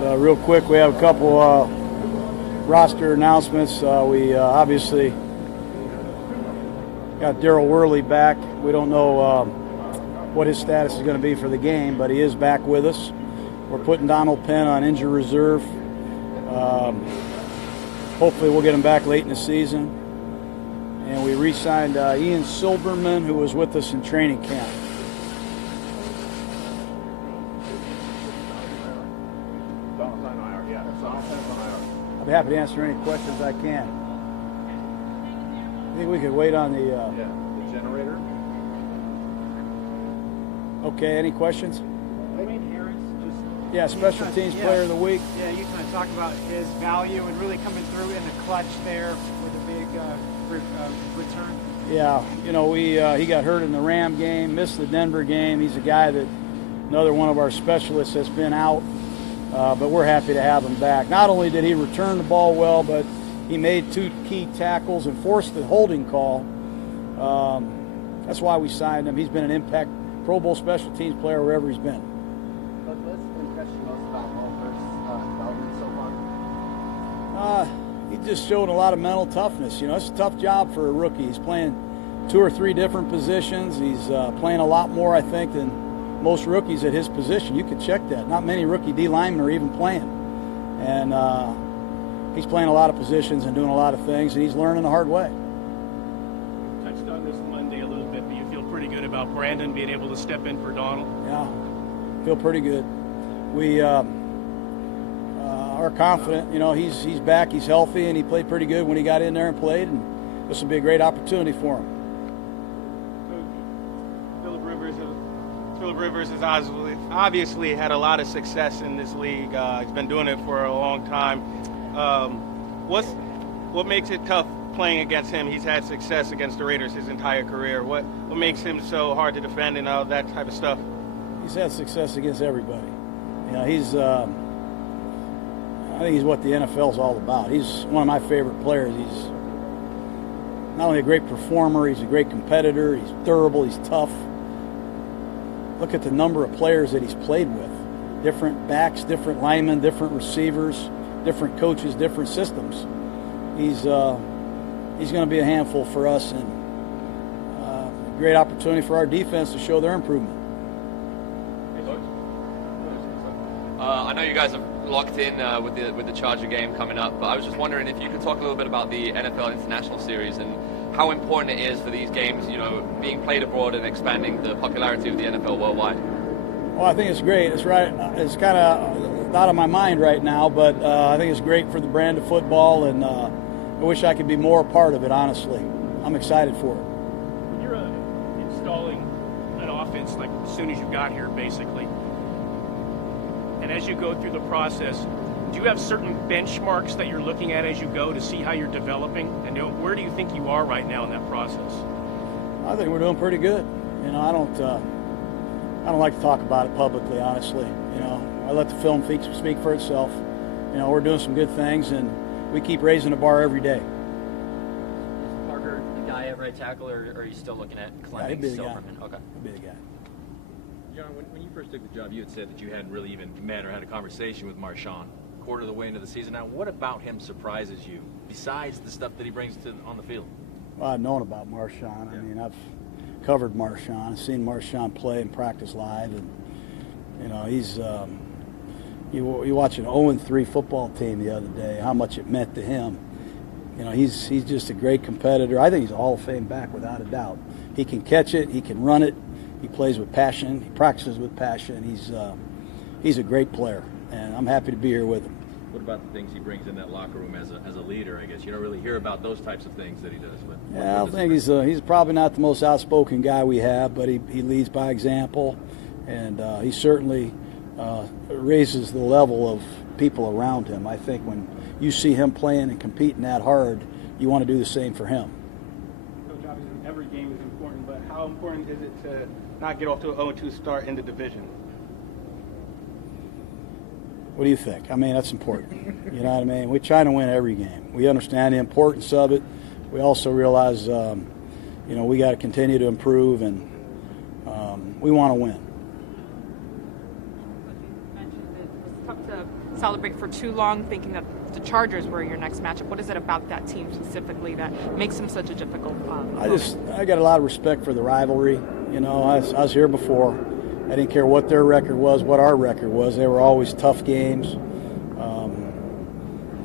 So real quick, we have a couple roster announcements. We obviously got Daryl Worley back. We don't know what his status is going to be for the game, but he is back with us. We're putting Donald Penn on injury reserve. Hopefully we'll get him back late in the season. And we re-signed Ian Silberman, who was with us in training camp. I'll be happy to answer any questions I can. I think we could wait on the generator. Okay, any questions? Yeah, special teams player of the week. Yeah, you kind of talked about his value and really coming through in the clutch there with a big return. Yeah, you know, he got hurt in the Ram game, missed the Denver game. He's a guy that another one of our specialists has been out, but we're happy to have him back. Not only did he return the ball well, but he made 2 key tackles and forced the holding call. That's why we signed him. He's been an impact Pro Bowl special teams player wherever he's been. He just showed a lot of mental toughness. You know, it's a tough job for a rookie. He's playing 2 or 3 different positions. He's playing a lot more, I think, than most rookies at his position. You can check that. Not many rookie D linemen are even playing. And he's playing a lot of positions and doing a lot of things, and he's learning the hard way. Touched on this Monday a little bit, but you feel pretty good about Brandon being able to step in for Donald? Yeah, feel pretty good. We are confident. You know, he's back, he's healthy, and he played pretty good when he got in there and played, and this will be a great opportunity for him. Phillip Rivers has obviously had a lot of success in this league. He's been doing it for a long time. What makes it tough playing against him? He's had success against the Raiders his entire career. What makes him so hard to defend and all that type of stuff? He's had success against everybody. You know, I think he's what the NFL is all about. He's one of my favorite players. He's not only a great performer, he's a great competitor, he's durable, he's tough. Look at the number of players that he's played with. Different backs, different linemen, different receivers, different coaches, different systems. He's going to be a handful for us, and a great opportunity for our defense to show their improvement. I know you guys are locked in with the Charger game coming up, but I was just wondering if you could talk a little bit about the NFL International Series and how important it is for these games, you know, being played abroad and expanding the popularity of the NFL worldwide. Well, I think it's great. It's right. It's kind of out of my mind right now, but I think it's great for the brand of football, and I wish I could be more a part of it, honestly. I'm excited for it. When you're installing an offense, like as soon as you got here, basically, and as you go through the process, do you have certain benchmarks that you're looking at as you go to see how you're developing? And where do you think you are right now in that process? I think we're doing pretty good. You know, I don't like to talk about it publicly, honestly. You know, I let the film speak for itself. You know, we're doing some good things, and we keep raising the bar every day. Is Parker the guy at right tackle, or are you still looking at Clemming, Silverman? Okay. He'll be the guy. John, when you first took the job, you had said that you hadn't really even met or had a conversation with Marshawn. Quarter of the way into the season now, what about him surprises you, besides the stuff that he brings on the field? Well, I've known about Marshawn. I mean, I've covered Marshawn. I've seen Marshawn play and practice live, and you know, he's you watch an 0-3 football team the other day, how much it meant to him. You know, he's just a great competitor. I think he's a Hall of Fame back without a doubt. He can catch it, he can run it, he plays with passion, he practices with passion. He's a great player, and I'm happy to be here with him. What about the things he brings in that locker room as a leader, I guess? You don't really hear about those types of things that he does. But yeah, I think he's probably not the most outspoken guy we have, but he leads by example, and he certainly raises the level of people around him. I think when you see him playing and competing that hard, you want to do the same for him. Coach, obviously every game is important, but how important is it to not get off to an 0-2 start in the division? What do you think? I mean, that's important. You know what I mean? We try to win every game. We understand the importance of it. We also realize, you know, we got to continue to improve, and we want to win. You mentioned it was tough to celebrate for too long, thinking that the Chargers were your next matchup. What is it about that team specifically that makes them such a difficult opponent? I got a lot of respect for the rivalry. You know, I was here before. I didn't care what their record was, what our record was. They were always tough games.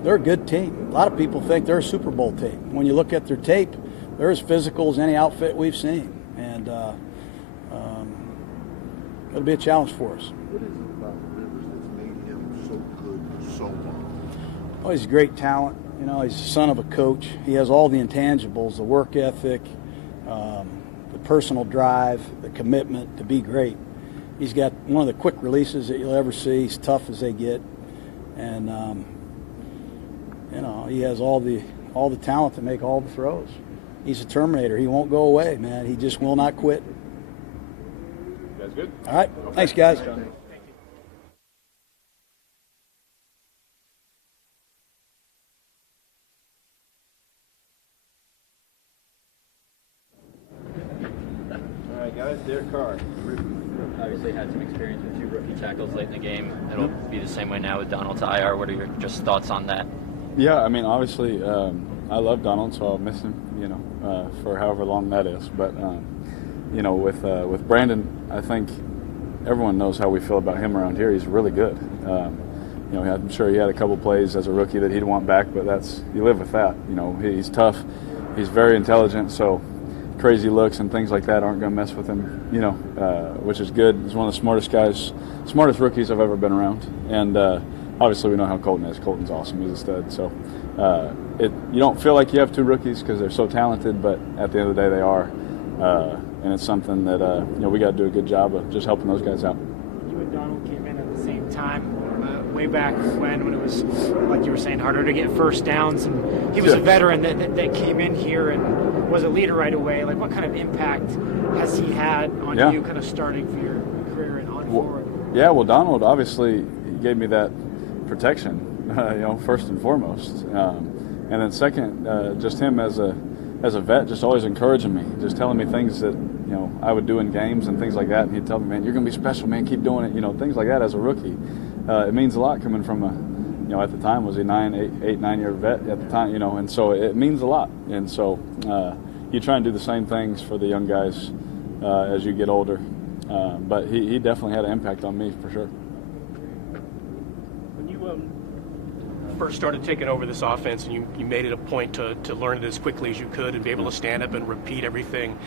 They're a good team. A lot of people think they're a Super Bowl team. When you look at their tape, they're as physical as any outfit we've seen. And it'll be a challenge for us. What is it about Rivers that's made him so good for so long? Oh, he's a great talent. You know, he's the son of a coach. He has all the intangibles, the work ethic, the personal drive, the commitment to be great. He's got one of the quick releases that you'll ever see. He's tough as they get. And, you know, he has all the talent to make all the throws. He's a Terminator. He won't go away, man. He just will not quit. You guys good? All right. Okay. Thanks, guys. Thanks, John. All right, guys. Derek Carr. Obviously had some experience with 2 rookie tackles late in the game. It'll be the same way now with Donald to IR. What are your just thoughts on that? Yeah, I mean, obviously, I love Donald, so I'll miss him, you know, for however long that is. But, you know, with Brandon, I think everyone knows how we feel about him around here. He's really good. You know, I'm sure he had a couple plays as a rookie that he'd want back, but you live with that. You know, he's tough. He's very intelligent, so crazy looks and things like that aren't going to mess with him, you know, which is good. He's one of the smartest rookies I've ever been around. And obviously we know how Colton is. Colton's awesome. He's a stud. So you don't feel like you have 2 rookies because they're so talented, but at the end of the day they are. And it's something that, you know, we got to do a good job of just helping those guys out. You and Donald came in at the same time, way back when it was, like you were saying, harder to get first downs. And he was a veteran that came in here and was a leader right away. Like, what kind of impact has he had on you kind of starting for your career and on forward? Yeah, well, Donald obviously gave me that protection, you know, first and foremost. And then second, just him as a vet, just always encouraging me, just telling me things that, you know, I would do in games and things like that. And he'd tell me, man, you're going to be special, man, keep doing it, you know, things like that as a rookie. It means a lot coming from you know, at the time was a 9-year vet at the time, you know, and so it means a lot. And so you try and do the same things for the young guys as you get older. But he definitely had an impact on me for sure. When you first started taking over this offense and you made it a point to learn it as quickly as you could and be able to stand up and repeat everything,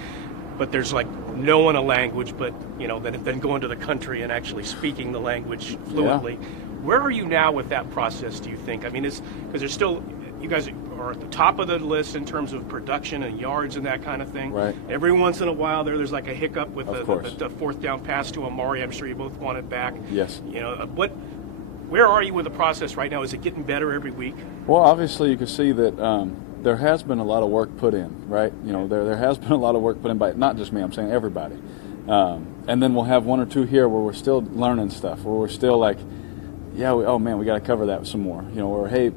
but there's like knowing a language, but, you know, then going to the country and actually speaking the language fluently. Yeah. Where are you now with that process, do you think? I mean, because there's still, you guys are at the top of the list in terms of production and yards and that kind of thing. Right. Every once in a while there's like a hiccup with the fourth down pass to Amari. I'm sure you both want it back. Yes. You know, where are you with the process right now? Is it getting better every week? Well, obviously you can see that there has been a lot of work put in, right? You know, there has been a lot of work put in by not just me, I'm saying everybody. And then we'll have 1 or 2 here where we're still learning stuff, where we're still like, yeah, oh man, we got to cover that some more, you know, or hey,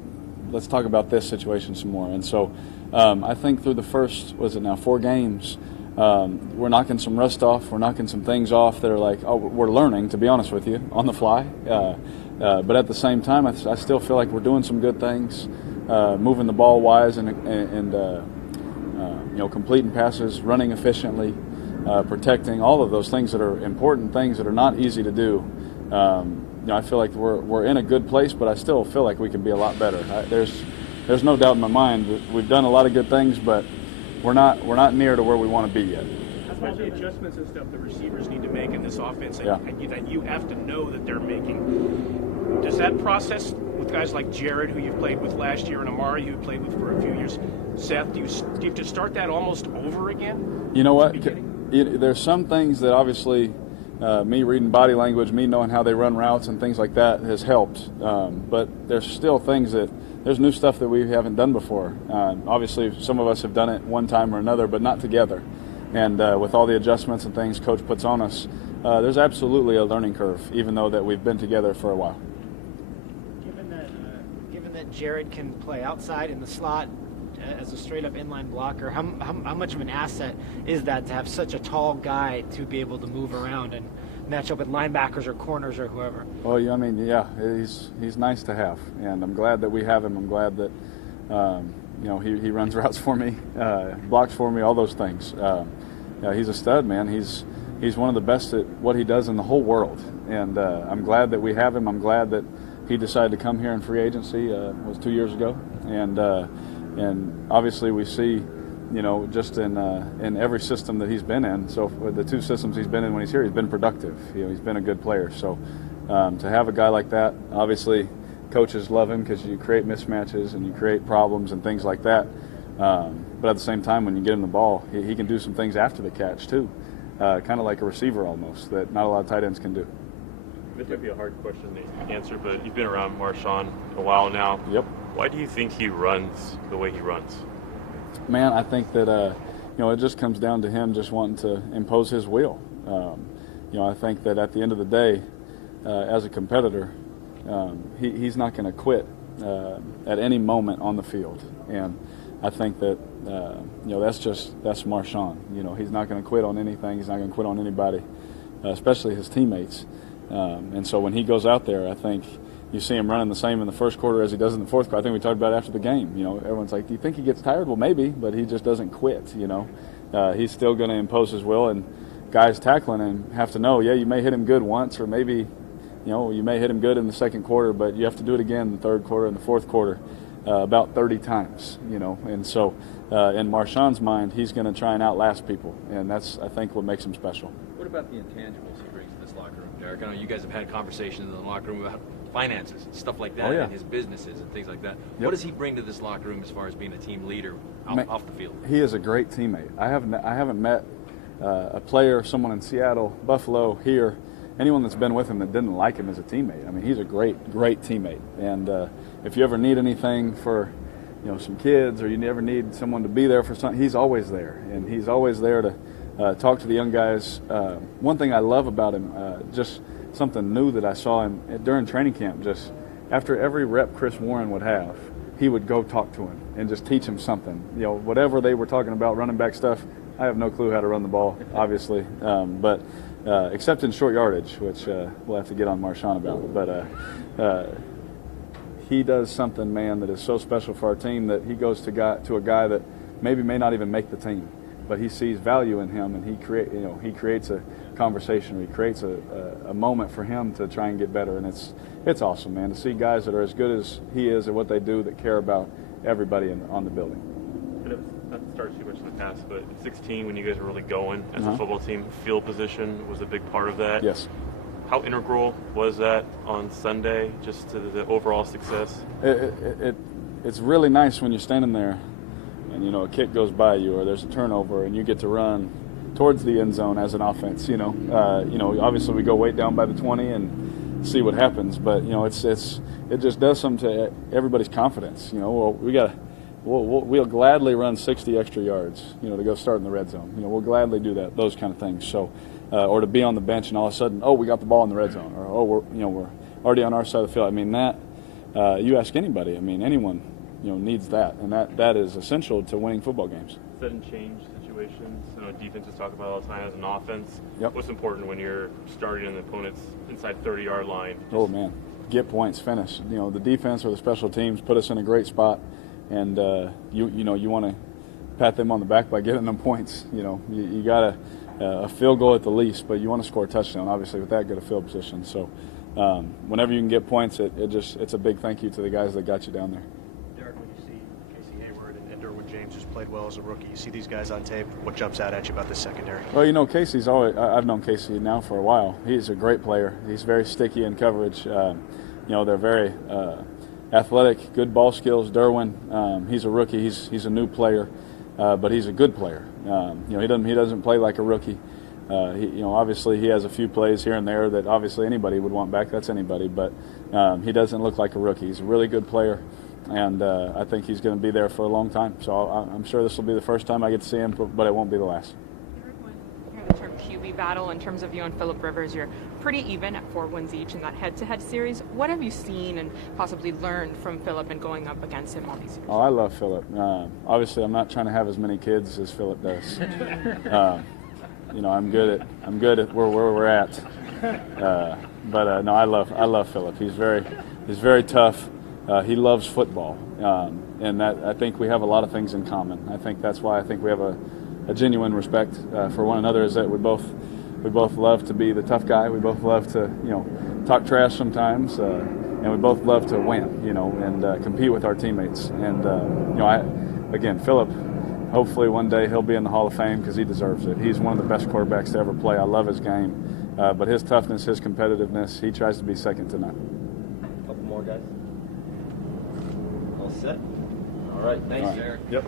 let's talk about this situation some more. And so I think through the first, 4 games, we're knocking some rust off, we're knocking some things off that are like, oh, we're learning, to be honest with you, on the fly. But at the same time, I still feel like we're doing some good things, moving the ball wise and you know, completing passes, running efficiently, protecting, all of those things that are important things that are not easy to do. You know, I feel like we're in a good place, but I still feel like we can be a lot better. There's no doubt in my mind we've done a lot of good things, but we're not near to where we want to be yet. All the adjustments and stuff the receivers need to make in this offense that you have to know that they're making. Does that process with guys like Jared, who you've played with last year, and Amari, who you played with for a few years, Seth, do you have to start that almost over again? You know what? There's some things that obviously me reading body language, me knowing how they run routes and things like that has helped. But there's still things there's new stuff that we haven't done before. Obviously, some of us have done it one time or another, but not together. And with all the adjustments and things Coach puts on us, there's absolutely a learning curve, even though that we've been together for a while. Given that Jared can play outside in the slot as a straight-up inline blocker, how much of an asset is that to have such a tall guy to be able to move around and match up with linebackers or corners or whoever. Well, yeah, I mean, yeah, he's nice to have, and I'm glad that we have him. I'm glad that he runs routes for me, blocks for me, all those things. Yeah, he's a stud, man. He's one of the best at what he does in the whole world, and I'm glad that we have him. I'm glad that he decided to come here in free agency. It was 2 years ago, and obviously we see, just in every system that he's been in. So for the 2 systems he's been in when he's here, he's been productive. He's been a good player. So to have a guy like that, obviously coaches love him because you create mismatches and you create problems and things like that. But at the same time, when you get him the ball, he can do some things after the catch too, kind of like a receiver almost, that not a lot of tight ends can do. This might be a hard question to answer, but you've been around Marshawn a while now. Yep. Why do you think he runs the way he runs? Man, I think that it just comes down to him just wanting to impose his will. I think that at the end of the day, as a competitor, he's not going to quit at any moment on the field, and I think that that's Marshawn. He's not going to quit on anything. He's not going to quit on anybody, especially his teammates. And so when he goes out there, I think you see him running the same in the first quarter as he does in the fourth quarter. I think we talked about it after the game. Everyone's like, do you think he gets tired? Well, maybe, but he just doesn't quit, He's still going to impose his will, and guys tackling him have to know, you may hit him good once, or maybe, you may hit him good in the second quarter, but you have to do it again in the third quarter and the fourth quarter about 30 times, And so in Marshawn's mind, he's going to try and outlast people, and that's, I think, what makes him special. What about the intangibles he brings to this locker room, Derek? I know you guys have had conversations in the locker room about finances, stuff like that, and his businesses and things like that. Yep. What does he bring to this locker room as far as being a team leader off the field? He is a great teammate. I haven't met a player, someone in Seattle, Buffalo, here, anyone that's been with him that didn't like him as a teammate. I mean, he's a great teammate. And if you ever need anything for, some kids, or you never need someone to be there for something, he's always there. And he's always there to talk to the young guys. One thing I love about him, just something new that I saw him during training camp, just after every rep Chris Warren would have, he would go talk to him and just teach him something. Whatever they were talking about, running back stuff, I have no clue how to run the ball, obviously. But except in short yardage, which we'll have to get on Marshawn about. But he does something, man, that is so special for our team, that he goes to a guy that maybe may not even make the team, but he sees value in him, and he creates a conversation. He creates a moment for him to try and get better, and it's awesome, man, to see guys that are as good as he is at what they do, that care about everybody on the building. Not to start too much in the past, but at 16, when you guys were really going as a football team, field position was a big part of that. Yes. How integral was that on Sunday, just to the overall success? It's really nice when you're standing there and, a kick goes by you, or there's a turnover, and you get to run towards the end zone as an offense. Obviously we go way down by the 20 and see what happens, but, it just does something to everybody's confidence. We'll gladly run 60 extra yards, to go start in the red zone. We'll gladly do that, those kind of things. So, or to be on the bench and all of a sudden, we got the ball in the red zone, or we're already on our side of the field. I mean, that you ask anybody. I mean, anyone, needs that, and that is essential to winning football games. Sudden change situations. Defenses talk about all the time as an offense. Yep. What's important when you're starting an opponent's inside 30-yard line? Oh man, get points, finish. The defense or the special teams put us in a great spot. And you want to pat them on the back by getting them points. You got a field goal at the least, but you want to score a touchdown, obviously, with that good a field position. So whenever you can get points, it's a big thank you to the guys that got you down there. Derek, when you see Casey Hayward and Derwin James, who's played well as a rookie, you see these guys on tape, what jumps out at you about this secondary? Well, Casey's always. I've known Casey now for a while. He's a great player. He's very sticky in coverage. They're very athletic, good ball skills. Derwin, he's a rookie. He's a new player, but he's a good player. He doesn't play like a rookie. Obviously he has a few plays here and there that obviously anybody would want back. That's anybody, but he doesn't look like a rookie. He's a really good player, and I think he's going to be there for a long time. So I'm sure this will be the first time I get to see him, but it won't be the last. The term QB battle, in terms of you and Phillip Rivers, you're pretty even at 4 wins each in that head-to-head series. What have you seen and possibly learned from Phillip and going up against him all these years? Oh, I love Phillip. Obviously, I'm not trying to have as many kids as Phillip does. I'm good at where we're at. No, I love Philip. He's very tough. He loves football, and that I think we have a lot of things in common. I think that's why I think we have a genuine respect for one another. Is that we both love to be the tough guy. We both love to talk trash sometimes, and we both love to win. And compete with our teammates. And again, Philip. Hopefully one day he'll be in the Hall of Fame because he deserves it. He's one of the best quarterbacks to ever play. I love his game. But his toughness, his competitiveness, he tries to be second to none. A couple more, guys. All set? All right, thanks, Derek. Yep.